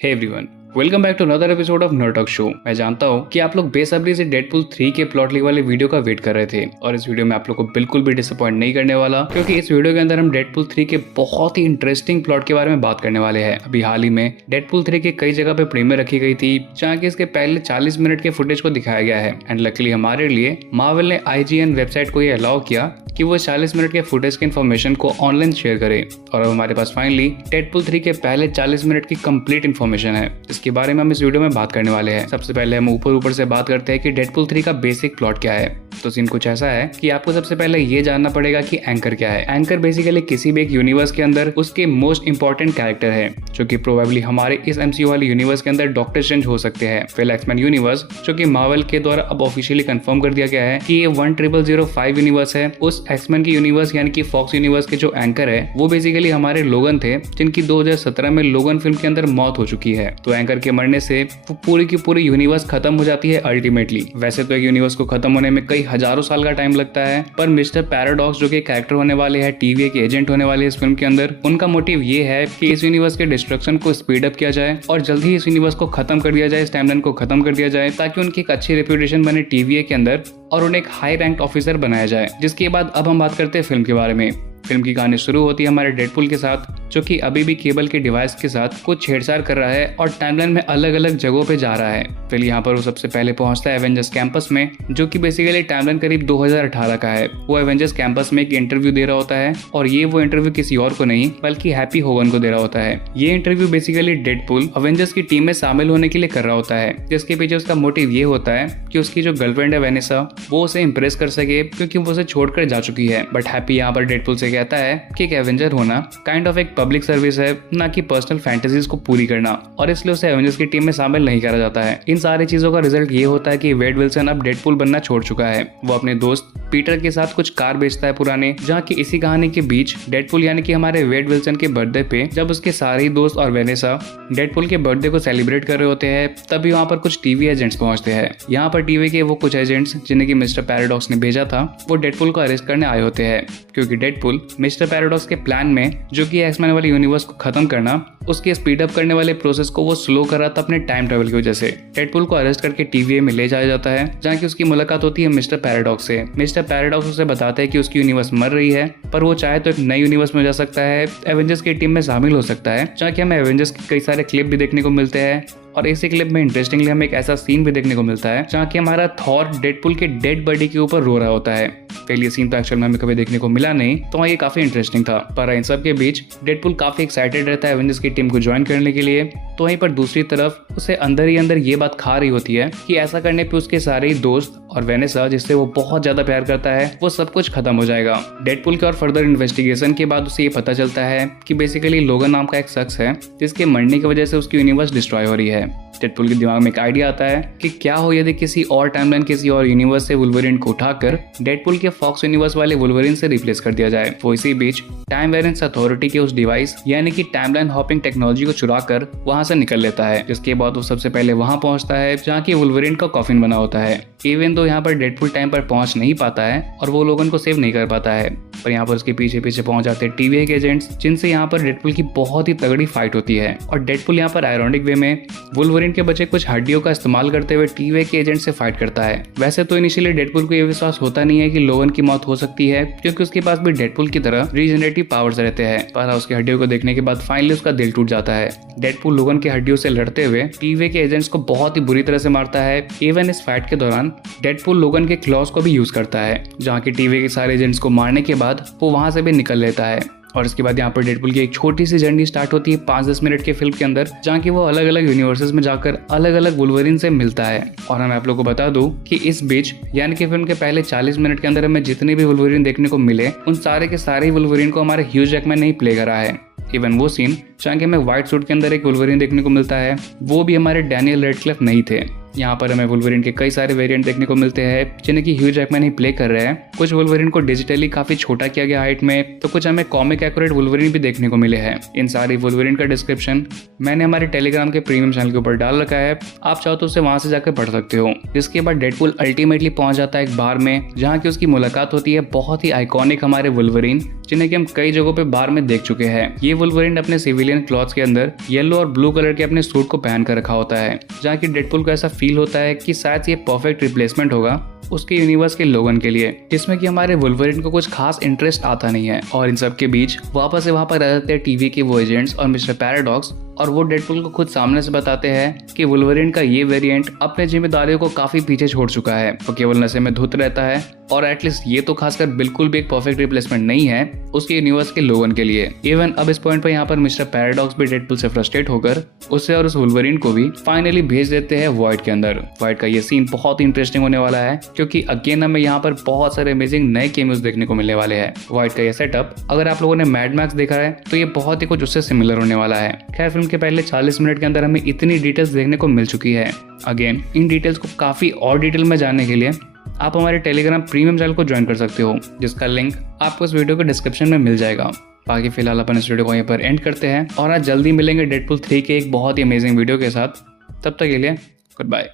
Hey everyone, welcome back to another episode of nerd talk show. मैं जानता हूँ कि आप लोग बेसब्री से डेडपूल 3 के प्लॉट लीक वाले वीडियो का वेट कर रहे थे और इस वीडियो में आप लोग को बिल्कुल भी डिसअपॉइंट नहीं करने वाला, क्योंकि इस वीडियो के अंदर हम डेडपूल 3 के बहुत ही इंटरेस्टिंग प्लॉट के बारे में बात करने वाले हैं। अभी हाल ही में डेडपूल 3 के कई जगह पे प्रीमियर रखी गई थी जहाँ की इसके पहले 40 मिनट के फुटेज को दिखाया गया है एंड लकीली हमारे लिए मार्वल ने IGN वेबसाइट को ये अलाउ किया कि वो 40 मिनट के फुटेज के इन्फॉर्मेशन को ऑनलाइन शेयर करे और अब हमारे पास फाइनली डेडपूल 3 के पहले 40 मिनट की कंप्लीट इन्फॉर्मेशन है। इसके बारे में हम इस वीडियो में बात करने वाले हैं। सबसे पहले हम ऊपर से बात करते हैं कि डेडपूल 3 का बेसिक प्लॉट क्या है। तो सीन कुछ ऐसा है कि आपको सबसे पहले ये जानना पड़ेगा कि एंकर क्या है। एंकर बेसिकली किसी भी एक यूनिवर्स के अंदर उसके मोस्ट इंपॉर्टेंट कैरेक्टर है, जो कि प्रोबेबली हमारे इस MCU वाले यूनिवर्स के अंदर डॉक्टर स्ट्रेंज हो सकते हैं। फिर एक्समैन यूनिवर्स, जो कि मार्वल के द्वारा अब ऑफिशियली कंफर्म कर दिया गया है कि ये 10005 यूनिवर्स है। उस एक्समैन की यूनिवर्स यानी कि फॉक्स यूनिवर्स के जो एंकर है वो बेसिकली हमारे लोगन थे, जिनकी 2017 में लोगन फिल्म के अंदर मौत हो चुकी है। तो एंकर के मरने से वो पूरी की पूरी यूनिवर्स खत्म हो जाती है अल्टीमेटली। वैसे तो एक यूनिवर्स को खत्म होने में कई हजारों साल का टाइम लगता है, पर मिस्टर पैराडॉक्स जो कि कैरेक्टर होने वाले हैं, TVA के एजेंट होने वाले इस फिल्म के अंदर, उनका मोटिव ये है कि इस यूनिवर्स के डिस्ट्रक्शन को स्पीड अप किया जाए और जल्द ही इस यूनिवर्स को खत्म कर दिया जाए, इस टाइमलाइन को खत्म कर दिया जाए, ताकि उनकी एक अच्छी रेप्यूटेशन बने TVA के अंदर और उन्हें एक हाई रैंक ऑफिसर बनाया जाए। जिसके बाद अब हम बात करते हैं फिल्म के बारे में। फिल्म की कहानी शुरू होती है हमारे डेडपूल के साथ, जो कि अभी भी केबल के डिवाइस के साथ कुछ छेड़छाड़ कर रहा है और टाइमलाइन में अलग अलग जगहों पे जा रहा है। फिर यहाँ पर वो सबसे पहले पहुंचता है एवेंजर्स कैंपस में, जो कि बेसिकली टाइमलाइन करीब 2018 का है। वो एवेंजर्स कैंपस में एक इंटरव्यू दे रहा होता है और ये वो इंटरव्यू किसी और को नहीं बल्कि हैप्पी होगन को दे रहा होता है। ये इंटरव्यू बेसिकली डेडपूल अवेंजर्स की टीम में शामिल होने के लिए कर रहा होता है, जिसके पीछे उसका मोटिव ये होता है कि उसकी जो गर्लफ्रेंड है वेनेसा, वो उसे इम्प्रेस कर सके, क्योंकि वो उसे छोड़कर जा चुकी है। बट हैप्पी यहाँ पर डेडपूल से कहता है कि एक एवेंजर होना काइंड ऑफ एक पब्लिक सर्विस है, ना कि पर्सनल फैंटेसीज को पूरी करना, और इसलिए उसे एवेंजर्स की टीम में शामिल नहीं करा जाता है। इन सारी चीजों का रिजल्ट ये होता है कि वेड विल्सन अब डेडपूल बनना छोड़ चुका है। वो अपने दोस्त पीटर के साथ कुछ कार बेचता है पुराने, जहाँ की इसी कहानी के बीच डेडपूल यानी कि हमारे वेड विल्सन के बर्थडे पे जब उसके सारे ही दोस्त और वेनेसा डेडपूल के बर्थडे को सेलिब्रेट कर रहे होते हैं, तभी वहाँ पर कुछ TV एजेंट्स पहुंचते हैं। यहाँ पर TV के वो कुछ एजेंट्स जिन्हें की मिस्टर पैराडॉक्स ने भेजा था, वो डेडपूल को अरेस्ट करने आए होते हैं, क्योंकि डेडपूल मिस्टर पैराडॉक्स के प्लान में, जो कि एक्समैन वाले यूनिवर्स को खत्म करना, उसके स्पीड अप करने वाले प्रोसेस को वो स्लो कर रहा था अपने टाइम ट्रेवल की वजह से। डेडपूल को अरेस्ट करके TVA में ले जाया जाता है, जहाँ की उसकी मुलाकात होती है मिस्टर पैराडॉक्स से। मिस्टर पैराडॉक्स उसे बताते हैं कि उसकी यूनिवर्स मर रही है, पर वो चाहे तो एक नई यूनिवर्स में जा सकता है, एवेंजर्स की टीम में शामिल हो सकता है, जहाँ की हमें एवेंजर्स के कई सारे क्लिप भी देखने को मिलते हैं। और इसी क्लिप में इंटरेस्टिंगली हमें एक ऐसा सीन भी देखने को मिलता है जहाँ की हमारा थॉर डेडपूल के डेड बॉडी के ऊपर रो रहा होता है। पहले ये सीन तो एक्चुअल में हमें कभी देखने को मिला नहीं, तो ये काफी इंटरेस्टिंग था। पर इन सब के बीच डेडपूल काफी एक्साइटेड रहता है एवेंजर्स की टीम को ज्वाइन करने के लिए। तो वहीं पर दूसरी तरफ उसे अंदर ही अंदर ये बात खा रही होती है कि ऐसा करने पे उसके सारे ही दोस्त और वेनेसा, जिससे वो बहुत ज्यादा प्यार करता है, वो सब कुछ खत्म हो जाएगा। डेडपूल के और फर्दर इन्वेस्टिगेशन के बाद उसे ये पता चलता है कि बेसिकली लोगन नाम का एक शख्स है, जिसके मरने की वजह से उसकी यूनिवर्स डिस्ट्रॉय हो रही है। डेडपूल के दिमाग में एक आइडिया आता है कि क्या हो यदि किसी और टाइमलाइन, किसी और यूनिवर्स से वुल्वरीन को उठाकर डेडपूल के फॉक्स यूनिवर्स वाले वुल्वरीन से रिप्लेस कर दिया जाए। वो इसी बीच टाइम वेरिएंस अथॉरिटी के उस डिवाइस यानी कि टाइमलाइन हॉपिंग टेक्नोलॉजी को चुराकर वहां से निकल लेता है। जिसके बाद वो सबसे पहले वहां पहुंचता है जहाँ की वुल्वरीन का कॉफिन बना होता है। इवन तो यहाँ पर डेडपूल टाइम पर पहुंच नहीं पाता है और वो लोगन को सेव नहीं कर पाता है, पर यहाँ पर उसके पीछे पीछे पहुंच जाते हैं TVA के एजेंट्स, जिनसे यहाँ पर डेडपूल की बहुत ही तगड़ी फाइट होती है। और डेडपूल यहाँ पर आयरॉनिक वे में वुल्वरीन के बचे कुछ हड्डियों का इस्तेमाल करते हुए TVA के एजेंट से फाइट करता है। वैसे तो इनिशियली डेडपूल को ये विश्वास होता नहीं है कि लोगन की मौत हो सकती है, क्योंकि उसके पास भी डेडपूल की तरह रीजनरेटिव पावर्स रहते हैं, पर उसकी हड्डियों को देखने के बाद फाइनली उसका दिल टूट जाता है। डेडपूल लोगन की हड्डियों से लड़ते हुए TVA के एजेंट्स को बहुत ही बुरी तरह से मारता है। इवन इस फाइट के दौरान डेडपूल लोगन के क्लॉज को भी यूज करता है, जहाँ की TVA के सारे एजेंट्स को मारने के बाद वो वहां से भी निकल लेता है। और इसके बाद यहाँ पर डेडपूल की एक छोटी सी जर्नी स्टार्ट होती है 5-10 मिनट के फिल्म के अंदर, जहाँ की वो अलग अलग यूनिवर्सेस में जाकर अलग अलग वुल्वरीन से मिलता है। और मैं आप लोगों को बता दूं कि इस बीच यानी कि फिल्म के पहले 40 मिनट के अंदर हमें जितने भी वुल्वरीन देखने को मिले, उन सारे के सारे वुल्वरीन को हमारे ह्यू जैकमैन ने ही प्ले करा है। इवन वो सीन जहाँ के हमें व्हाइट सूट के अंदर एक वुल्वरीन देखने को मिलता है, वो भी हमारे डैनियल रेडक्लिफ नहीं थे। यहाँ पर हमें वुल्वरिन के कई सारे वेरिएंट देखने को मिलते हैं जिन्हें कि ह्यू जैकमैन ही प्ले कर रहे हैं। कुछ वुल्वरिन को डिजिटली काफी छोटा किया गया हाइट में, तो कुछ हमें कॉमिक एक्यूरेट वुल्वरिन भी देखने को मिले हैं। इन सारी वुल्वरिन का डिस्क्रिप्शन मैंने हमारे टेलीग्राम के प्रीमियम चैनल के ऊपर डाल रखा है, आप चाहो तो उसे वहां से जाकर पढ़ सकते हो। जिसके बाद डेडपूल अल्टीमेटली पहुंच जाता है एक बार में, जहाँ की उसकी मुलाकात होती है बहुत ही आइकॉनिक हमारे वुल्वरिन, जिन्हें कि हम कई जगहों पे बार में देख चुके हैं। ये वुल्वरिन अपने सिविलियन क्लॉथ्स के अंदर येलो और ब्लू कलर के अपने सूट को पहन कर रखा होता है, जहाँ की डेडपूल को ऐसा फील होता है कि शायद ये परफेक्ट रिप्लेसमेंट होगा उसके यूनिवर्स के लोगन के लिए, जिसमें कि हमारे वुल्वरिन को कुछ खास इंटरेस्ट आता नहीं है। और इन सब के बीच वापस से वहां पर आ जाते हैं टीवी के वो एजेंट्स और मिस्टर पैराडॉक्स, और वो डेडपूल को खुद सामने से बताते हैं कि वुल्वरिन का ये वेरिएंट अपने जिम्मेदारियों को काफी पीछे छोड़ चुका है, वो केवल नशे में धुत रहता है, और एटलीस्ट ये तो खासकर बिल्कुल भी एक परफेक्ट रिप्लेसमेंट नहीं है उसके यूनिवर्स के लोगन के लिए। इवन अब इस पॉइंट पर यहाँ पर मिस्टर पैराडॉक्स भी डेडपूल से फ्रस्ट्रेट होकर उसे और उस वुल्वरिन को भी फाइनली भेज देते हैं वॉइड के अंदर। वॉइड का ये सीन बहुत ही इंटरेस्टिंग होने वाला है, क्योंकि अगेन हमें यहाँ पर बहुत सारे अमेजिंग नए कैमियोस देखने को मिलने वाले हैं। वॉइड का ये सेटअप अगर आप लोगों ने मैड मैक्स देखा है तो ये बहुत ही कुछ उससे सिमिलर होने वाला है। खैर फिल्म के पहले 40 मिनट के अंदर हमें इतनी डिटेल्स देखने को मिल चुकी है। अगेन इन डिटेल्स को काफी और डिटेल में जानने के लिए आप हमारे टेलीग्राम प्रीमियम चैनल को ज्वाइन कर सकते हो, जिसका लिंक आपको इस वीडियो के डिस्क्रिप्शन में मिल जाएगा। बाकी फिलहाल अपन इस वीडियो को यहीं पर एंड करते हैं और आज जल्दी मिलेंगे डेडपूल 3 के एक बहुत ही अमेजिंग वीडियो के साथ। तब तक के लिए गुड बाय।